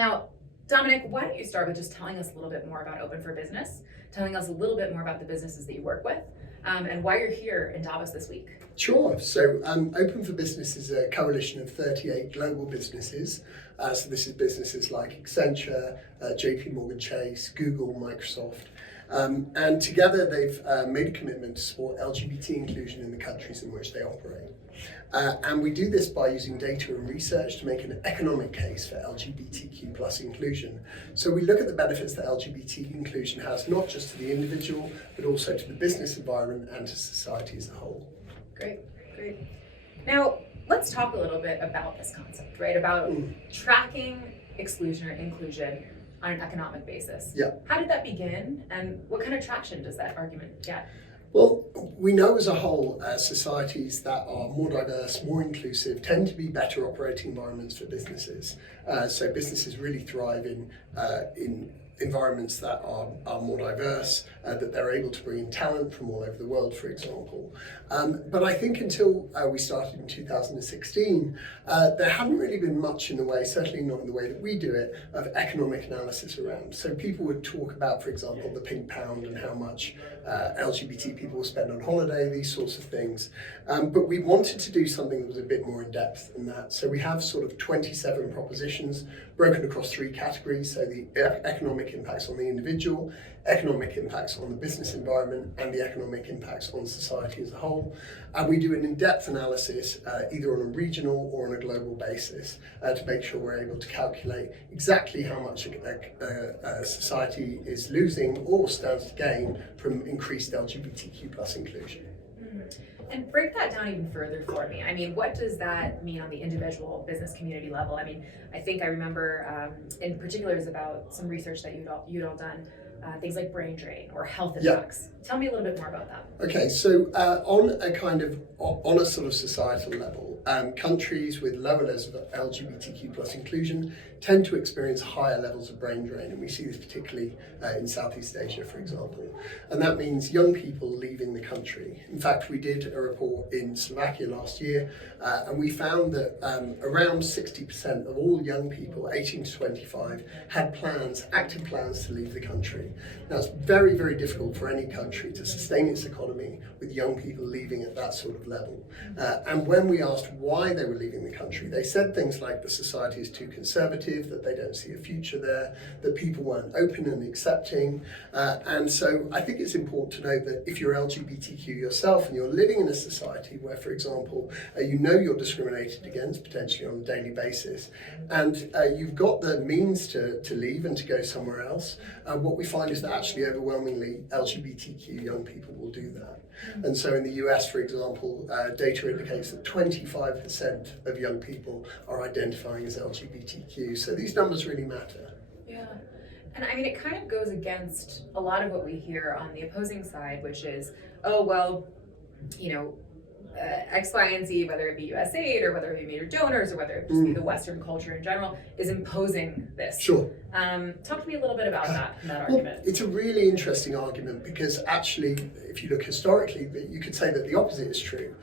Now, Dominic, why don't you start with just telling us a little bit more about Open for Business, telling us a little bit more about the businesses that you work with, and why you're here in Davos this week. Sure. So Open for Business is a coalition of 38 global businesses. So this is businesses like Accenture, JP Morgan Chase, Google, Microsoft. And together they've made a commitment to support LGBT inclusion in the countries in which they operate. And we do this by using data and research to make an economic case for LGBTQ plus inclusion. So we look at the benefits that LGBT inclusion has, not just to the individual, but also to the business environment and to society as a whole. Great. Now, let's talk a little bit about this concept, right? About tracking exclusion or inclusion on an economic basis. Yeah. How did that begin, and what kind of traction does that argument get? Well, we know as a whole, societies that are more diverse, more inclusive, tend to be better operating environments for businesses. So businesses really thrive in environments that are more diverse, that they're able to bring in talent from all over the world, for example. But I think until we started in 2016, there hadn't really been much in the way, certainly not in the way that we do it, of economic analysis around. So people would talk about, for example, the pink pound and how much LGBT people spend on holiday, these sorts of things. But we wanted to do something that was a bit more in depth than that. So we have sort of 27 propositions broken across 3 categories. So the economic impacts on the individual, economic impacts on the business environment, and the economic impacts on society as a whole. And we do an in-depth analysis either on a regional or on a global basis to make sure we're able to calculate exactly how much a society is losing or stands to gain from increased LGBTQ plus inclusion. And break that down even further for me. I mean, what does that mean on the individual business community level? I mean, I think I remember in particular is about some research that you'd all done, things like brain drain or health impacts. Yeah. Tell me a little bit more about that. Okay, so on a sort of societal level, countries with lower levels of LGBTQ plus inclusion tend to experience higher levels of brain drain, and we see this particularly in Southeast Asia, for example. And that means young people leaving the country. In fact, we did a report in Slovakia last year, and we found that around 60% of all young people, 18 to 25, had active plans to leave the country. Now, it's very, very difficult for any country to sustain its economy with young people leaving at that sort of level. And when we asked why they were leaving the country, they said things like the society is too conservative, that they don't see a future there, that people weren't open and accepting. And so I think it's important to note that if you're LGBTQ yourself and you're living in a society where, for example, you know you're discriminated against potentially on a daily basis, and you've got the means to leave and to go somewhere else, what we find is that actually overwhelmingly LGBTQ young people will do that. And so in the US, for example, data indicates that 25% of young people are identifying as LGBTQ. So these numbers really matter. Yeah. And I mean, it kind of goes against a lot of what we hear on the opposing side, which is, oh, well, you know, X, Y, and Z, whether it be USAID or whether it be major donors or whether it just be the Western culture in general, is imposing this. Sure. Talk to me a little bit about that Well, argument. it's a really interesting argument because actually, if you look historically, you could say that the opposite is true.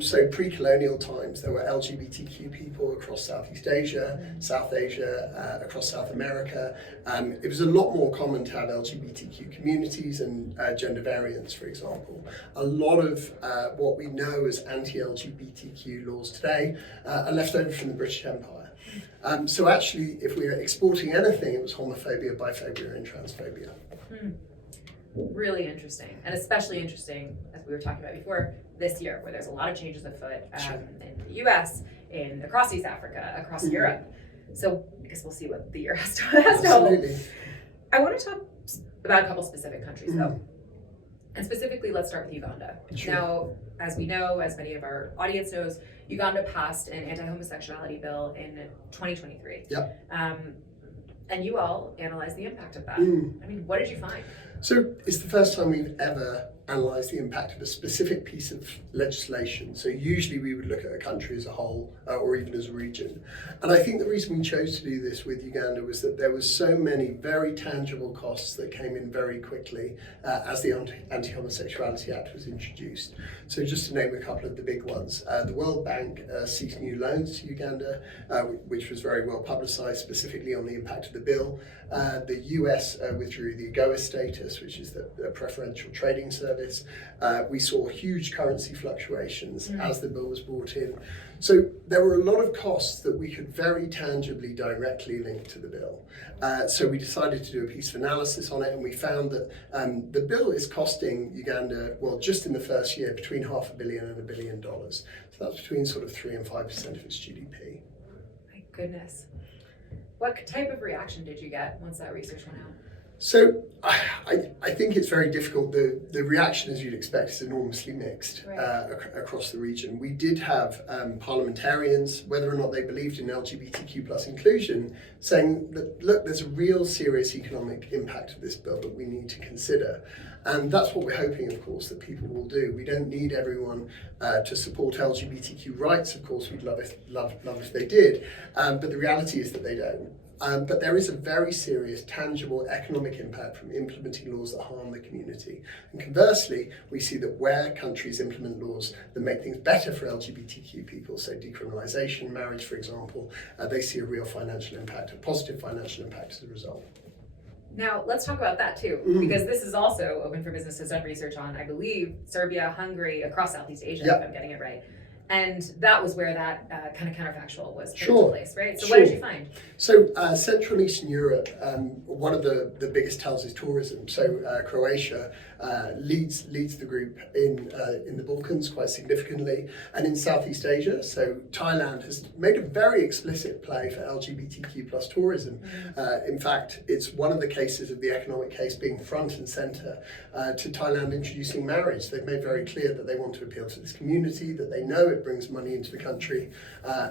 So pre-colonial times, there were LGBTQ people across Southeast Asia, South Asia, across South America. It was a lot more common to have LGBTQ communities and gender variants, for example. A lot of what we know as anti-LGBTQ laws today are left over from the British Empire. So actually, if we were exporting anything, it was homophobia, biphobia, and transphobia. Really interesting, and especially interesting, as we were talking about before, this year, where there's a lot of changes afoot in the US, across East Africa, across Europe. So I guess we'll see what the year has to hold. I want to talk about a couple specific countries, though. And specifically, let's start with Uganda. Sure. Now, as we know, as many of our audience knows, Uganda passed an anti-homosexuality bill in 2023. Yep. And you all analyzed the impact of that. I mean, what did you find? So it's the first time we've ever analyse the impact of a specific piece of legislation. So usually we would look at a country as a whole or even as a region. And I think the reason we chose to do this with Uganda was that there was so many very tangible costs that came in very quickly as the Anti-Homosexuality Act was introduced. So just to name a couple of the big ones, the World Bank ceased new loans to Uganda, which was very well publicised, specifically on the impact of the bill. The US withdrew the AGOA status, which is the preferential trading service. We saw huge currency fluctuations as the bill was brought in. So there were a lot of costs that we could very tangibly directly link to the bill. So we decided to do a piece of analysis on it, and we found that the bill is costing Uganda, well, just in the first year, between $500 million and $1 billion. So that's between sort of 3 and 5% of its GDP. My goodness. What type of reaction did you get once that research went out? So I think it's very difficult. The reaction, as you'd expect, is enormously mixed across the region. We did have parliamentarians, whether or not they believed in LGBTQ plus inclusion, saying that, look, there's a real serious economic impact of this bill that we need to consider. And that's what we're hoping, of course, that people will do. We don't need everyone to support LGBTQ rights. Of course, we'd love if they did, but the reality is that they don't. But there is a very serious, tangible economic impact from implementing laws that harm the community. And conversely, we see that where countries implement laws that make things better for LGBTQ people, so decriminalisation, marriage, for example, they see a real financial impact, a positive financial impact as a result. Now, let's talk about that too, because this is also Open for Business has done research on, I believe, Serbia, Hungary, across Southeast Asia, if I'm getting it right. And that was where that kind of counterfactual was put into place, right? So what did you find? So Central and Eastern Europe, one of the biggest tells is tourism. So Croatia leads the group in the Balkans quite significantly, and in Southeast Asia. So Thailand has made a very explicit play for LGBTQ plus tourism. In fact, it's one of the cases of the economic case being front and centre to Thailand introducing marriage. They've made very clear that they want to appeal to this community, that they know it brings money into the country,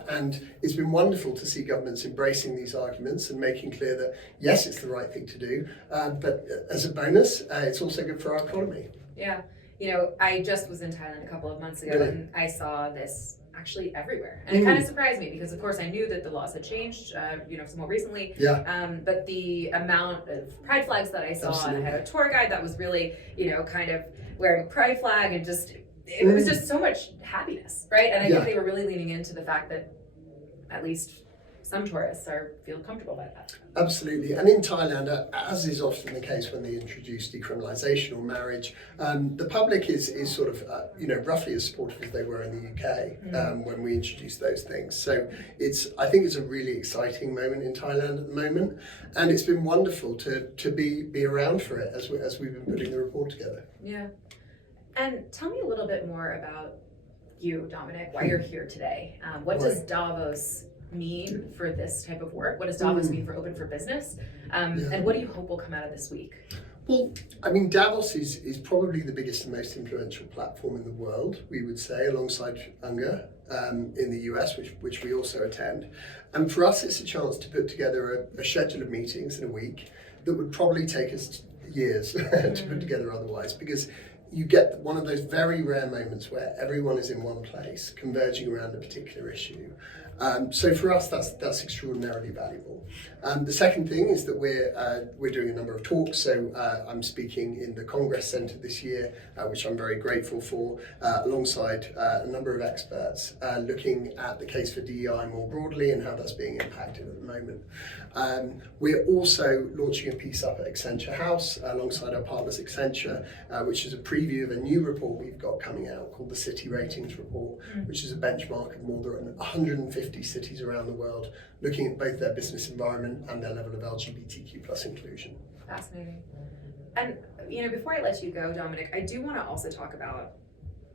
and it's been wonderful to see governments embracing these arguments and making clear that yes, it's the right thing to do, but as a bonus, it's also good for our economy. Yeah, you know, I just was in Thailand a couple of months ago, and I saw this actually everywhere, and it kind of surprised me because, of course, I knew that the laws had changed, somewhat recently. But the amount of pride flags that I saw, and I had a tour guide that was really, kind of wearing a pride flag, and just it was just so much happiness, right? And I think they were really leaning into the fact that at least some tourists feel comfortable about that. Absolutely, and in Thailand, as is often the case when they introduce decriminalisation or marriage, the public is sort of, roughly as supportive as they were in the UK when we introduced those things. So I think it's a really exciting moment in Thailand at the moment, and it's been wonderful to be around for it as we've been putting the report together. Yeah, and tell me a little bit more about you, Dominic, why you're here today. What does Davos mean for this type of work? What does Davos mean for Open for Business? And what do you hope will come out of this week? Well, I mean, Davos is probably the biggest and most influential platform in the world, we would say, alongside UNGA in the US, which we also attend. And for us, it's a chance to put together a schedule of meetings in a week that would probably take us years to put together otherwise, because you get one of those very rare moments where everyone is in one place, converging around a particular issue. So for us, that's extraordinarily valuable. The second thing is that we're doing a number of talks. So I'm speaking in the Congress Center this year, which I'm very grateful for, alongside a number of experts looking at the case for DEI more broadly and how that's being impacted at the moment. We're also launching a piece up at Accenture House alongside our partners Accenture, which is a preview of a new report we've got coming out called the City Ratings Report, which is a benchmark of more than 150 cities around the world, looking at both their business environment and their level of LGBTQ plus inclusion. Fascinating. And before I let you go, Dominic, I do want to also talk about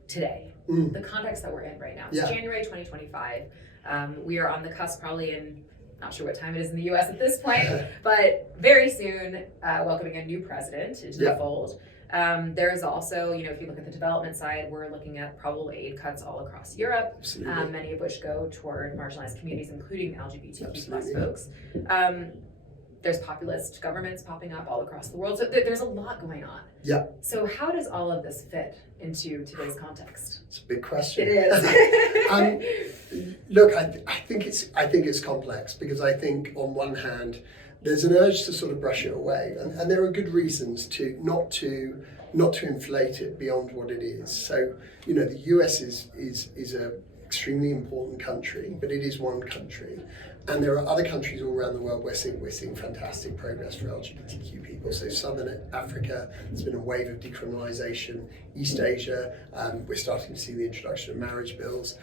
today, the context that we're in right now. It's January 2025. We are on the cusp, probably in, not sure what time it is in the US at this point, but very soon welcoming a new president into the fold. There is also, if you look at the development side, we're looking at probable aid cuts all across Europe, many of which go toward marginalized communities, including LGBTQ plus folks. There's populist governments popping up all across the world. So there's a lot going on. Yeah. So how does all of this fit into today's context? It's a big question. It is. Look, I think it's complex, because I think on one hand there's an urge to sort of brush it away, and there are good reasons to not to inflate it beyond what it is. So, you know, the US is a extremely important country, but it is one country. And there are other countries all around the world where we're seeing fantastic progress for LGBTQ people. So Southern Africa, there's been a wave of decriminalisation. East Asia, we're starting to see the introduction of marriage bills.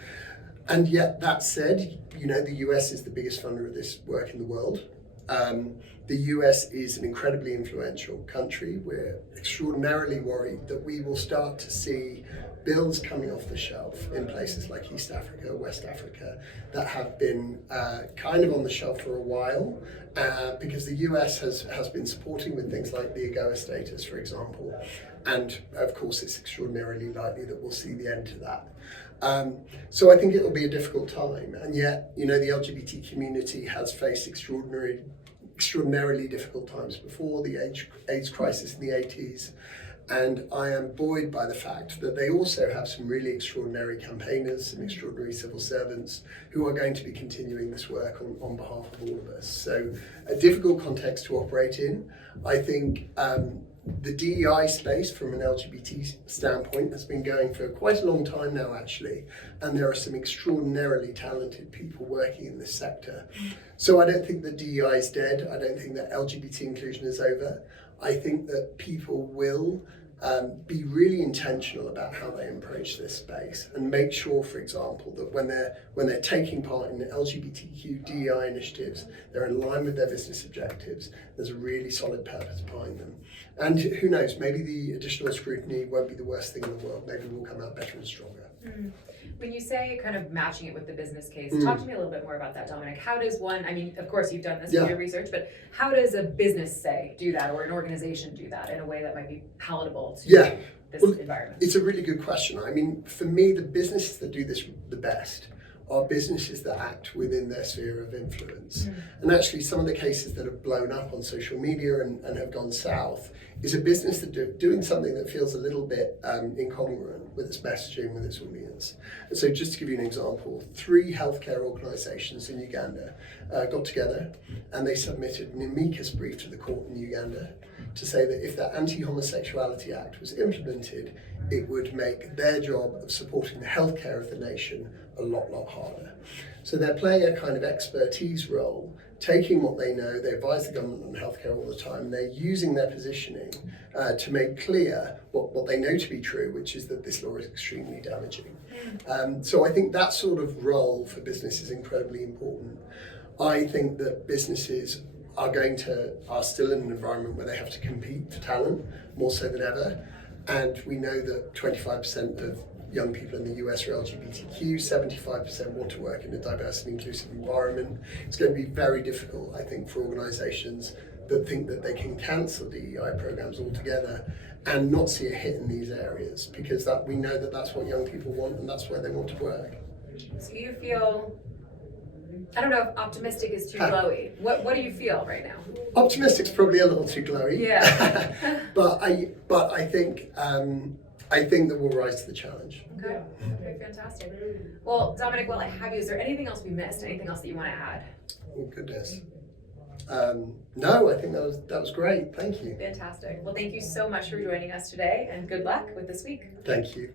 And yet, that said, you know, the US is the biggest funder of this work in the world. The US is an incredibly influential country. We're extraordinarily worried that we will start to see bills coming off the shelf in places like East Africa, West Africa, that have been kind of on the shelf for a while, because the US has been supporting with things like the AGOA status, for example. And of course, it's extraordinarily likely that we'll see the end to that. So I think it will be a difficult time, and yet, you know, the LGBT community has faced extraordinarily difficult times before, the AIDS crisis in the 80s, and I am buoyed by the fact that they also have some really extraordinary campaigners, some extraordinary civil servants who are going to be continuing this work on behalf of all of us. So a difficult context to operate in. I think the DEI space from an LGBT standpoint has been going for quite a long time now, actually, and there are some extraordinarily talented people working in this sector. So I don't think that DEI is dead. I don't think that LGBT inclusion is over. I think that people will be really intentional about how they approach this space, and make sure, for example, that when they're taking part in the LGBTQ DEI initiatives, they're in line with their business objectives. There's a really solid purpose behind them. And who knows, maybe the additional scrutiny won't be the worst thing in the world. Maybe we'll come out better and stronger. When you say kind of matching it with the business case, talk to me a little bit more about that, Dominic. How does one, I mean, of course you've done this in your research, but how does a business, say, do that, or an organization do that in a way that might be palatable to this environment? It's a really good question. I mean, for me, the businesses that do this the best are businesses that act within their sphere of influence. And actually, some of the cases that have blown up on social media and have gone south is a business that doing something that feels a little bit incongruent with its messaging, with its audience. And so just to give you an example, 3 healthcare organisations in Uganda got together and they submitted an amicus brief to the court in Uganda to say that if the Anti-Homosexuality Act was implemented, it would make their job of supporting the healthcare of the nation a lot harder. So they're playing a kind of expertise role, taking what they know. They advise the government on healthcare all the time, and they're using their positioning to make clear what they know to be true, which is that this law is extremely damaging. So I think that sort of role for business is incredibly important. I think that businesses are still in an environment where they have to compete for talent more so than ever. And we know that 25% of young people in the US are LGBTQ, 75% want to work in a diverse and inclusive environment. It's going to be very difficult, I think, for organisations that think that they can cancel DEI programs altogether and not see a hit in these areas, because we know that that's what young people want and that's where they want to work. So you feel, I don't know if optimistic is too glowy. What do you feel right now? Optimistic's probably a little too glowy. Yeah. but I think that we'll rise to the challenge. Okay, fantastic. Well, Dominic, while I have you, is there anything else we missed? Anything else that you want to add? Oh goodness. No, I think that was great. Thank you. Fantastic. Well, thank you so much for joining us today, and good luck with this week. Thank you.